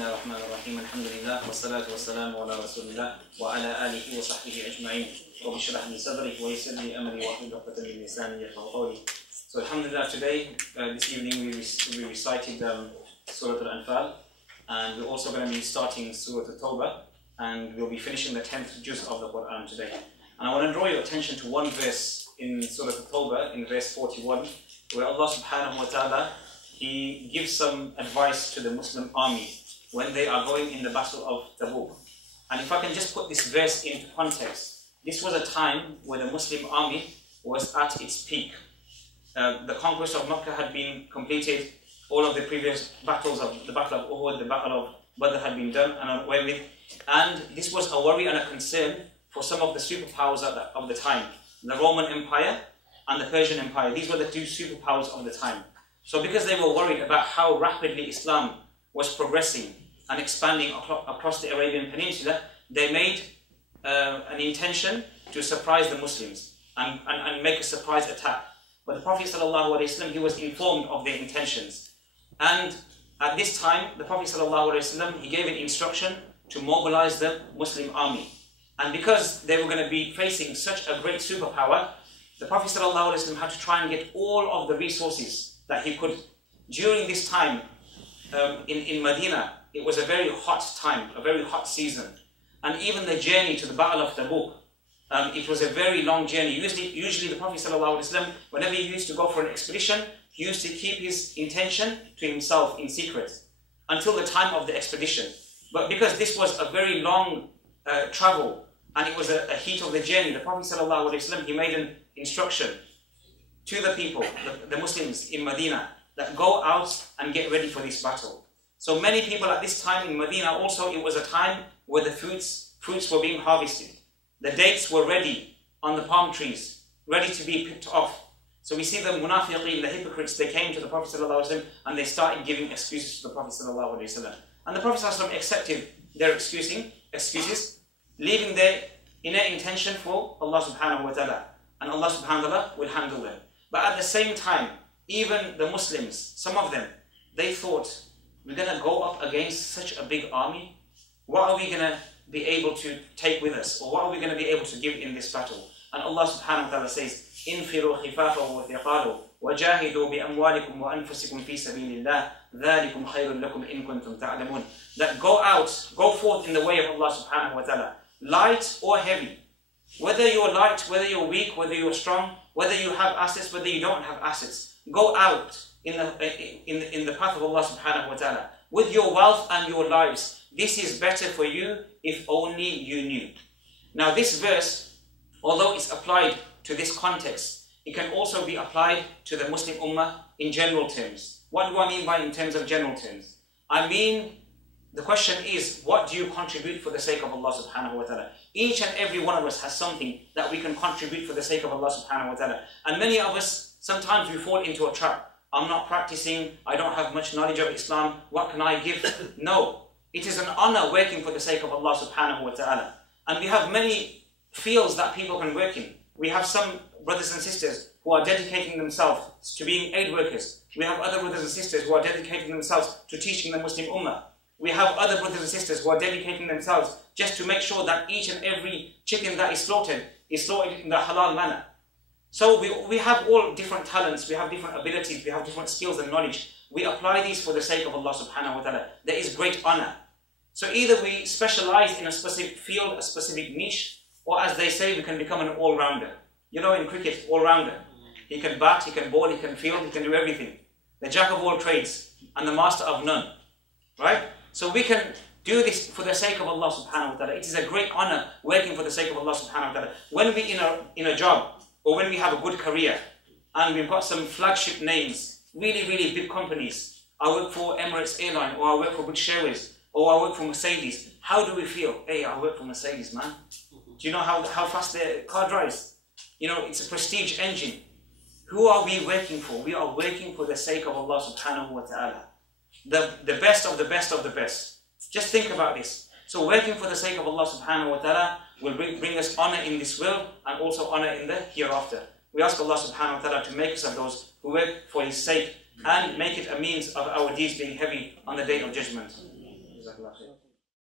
الله الرحمن الرحيم الحمد لله والصلاة والسلام على رسول الله وعلى آله وصحبه أجمعين رب اشرح لي صدري ويسر لي أمري واحلل عقدة من لساني يفقهوا قولي. So alhamdulillah, today, this evening we recited Surah Al-Anfal, and we're also going to be starting Surah Al-Tawbah, and we'll be finishing the 10th juz of the Quran today. And I want to draw your attention to one verse in Surah Al-Tawbah, in verse 41, where Allah subhanahu wa ta'ala, He gives some advice to the Muslim army when they are going in the battle of Tabuk. And if I can just put this verse into context, this was a time where the Muslim army was at its peak. The conquest of Makkah had been completed, all of the previous battles of the Battle of Uhud, the Battle of Badr had been done and away with. And this was a worry and a concern for some of the superpowers of the time. The Roman Empire and the Persian Empire. These were the two superpowers of the time. So because they were worried about how rapidly Islam was progressing and expanding across the Arabian Peninsula, they made an intention to surprise the Muslims and make a surprise attack. But the Prophet ﷺ, he was informed of their intentions. And at this time, the Prophet ﷺ, he gave an instruction to mobilize the Muslim army. And because they were going to be facing such a great superpower, the Prophet ﷺ had to try and get all of the resources that he could. During this time in Medina, it was a very hot time, a very hot season. And even the journey to the Battle of Tabuk, it was a very long journey. Usually the Prophet ﷺ, whenever he used to go for an expedition, he used to keep his intention to himself in secret until the time of the expedition. But because this was a very long travel and it was a heat of the journey, the Prophet ﷺ, he made an instruction to the people, the Muslims in Medina, that go out and get ready for this battle. So many people at this time in Medina also, it was a time where the fruits were being harvested. The dates were ready on the palm trees, ready to be picked off. So we see the munafiqeen, the hypocrites, they came to the Prophet ﷺ and they started giving excuses to the Prophet ﷺ. And the Prophet ﷺ accepted their excuses, leaving their inner intention for Allah subhanahu wa ta'ala. And Allah subhanahu wa ta'ala will handle them. But at the same time, even the Muslims, some of them, they thought, we're going to go up against such a big army. What are we going to be able to take with us? Or what are we going to be able to give in this battle? And Allah subhanahu wa ta'ala says, انفروا خفافا وثقالا وجاهدوا بأموالكم وأنفسكم في سبيل الله ذلكم خير لكم إن كنتم تعلمون. That go out, go forth in the way of Allah subhanahu wa ta'ala, light or heavy. Whether you're light, whether you're weak, whether you're strong, whether you have assets, whether you don't have assets, go out in the path of Allah subhanahu wa ta'ala with your wealth and your lives. This is better for you if only you knew. Now this verse, although it's applied to this context, it can also be applied to the Muslim Ummah in general terms. What do I mean by in terms of general terms? I mean, the question is, what do you contribute for the sake of Allah subhanahu wa ta'ala? Each and every one of us has something that we can contribute for the sake of Allah subhanahu wa ta'ala. And many of us, sometimes we fall into a trap. I'm not practicing, I don't have much knowledge of Islam, what can I give? No, it is an honor working for the sake of Allah subhanahu wa ta'ala. And we have many fields that people can work in. We have some brothers and sisters who are dedicating themselves to being aid workers. We have other brothers and sisters who are dedicating themselves to teaching the Muslim Ummah. We have other brothers and sisters who are dedicating themselves just to make sure that each and every chicken that is slaughtered in the halal manner. So we have all different talents, we have different abilities, we have different skills and knowledge. We apply these for the sake of Allah subhanahu wa ta'ala. There is great honor. So either we specialize in a specific field, a specific niche, or as they say, we can become an all-rounder. You know, in cricket, all-rounder. He can bat, he can bowl, he can field, he can do everything. The jack of all trades and the master of none. Right? So we can do this for the sake of Allah subhanahu wa ta'ala. It is a great honor working for the sake of Allah subhanahu wa ta'ala. When we're in a job, or when we have a good career, and we've got some flagship names, really, really big companies. I work for Emirates Airline, or I work for British Airways, or I work for Mercedes. How do we feel? Hey, I work for Mercedes, man. Do you know how fast their car drives? You know, it's a prestige engine. Who are we working for? We are working for the sake of Allah subhanahu wa ta'ala. The best of the best of the best. Just think about this. So working for the sake of Allah subhanahu wa ta'ala will bring us honor in this world and also honor in the hereafter. We ask Allah subhanahu wa ta'ala to make us of those who work for His sake and make it a means of our deeds being heavy on the day of judgment. Jazakallah khair.